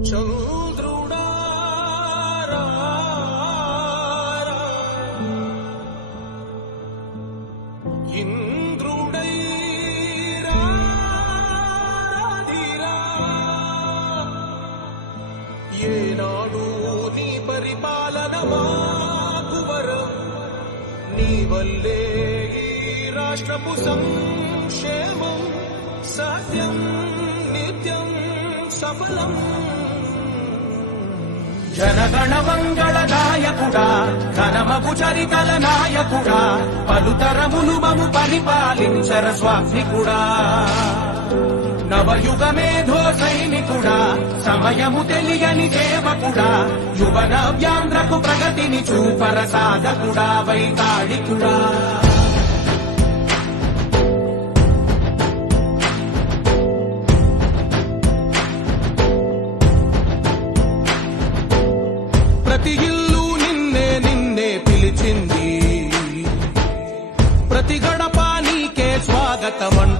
చంద్రుడా ఇంద్రుడై రాధిరా ఏనాడు నీ పరిపాలన మాకు వరం నీ వల్లే ఈ రాష్ట్రపు సంక్షేమం సత్యం నిత్యం సఫలం జనగణ మంగళ నాయకుడా ఘనమగు చరితల నాయకుడా పలుతరములు మము పరిపాలించర స్వామికుడా నవయుగ మేధో సైనికుడా సమయము తెలియని సేవకుడా యువన వ్యాంధ్రకు ప్రగతిని చూపర సాధకుడా వైతాళికుడా ప్రతి ఇల్లు నిన్నే నిన్నే పిలిచింది ప్రతి గడప నీకే స్వాగతమంట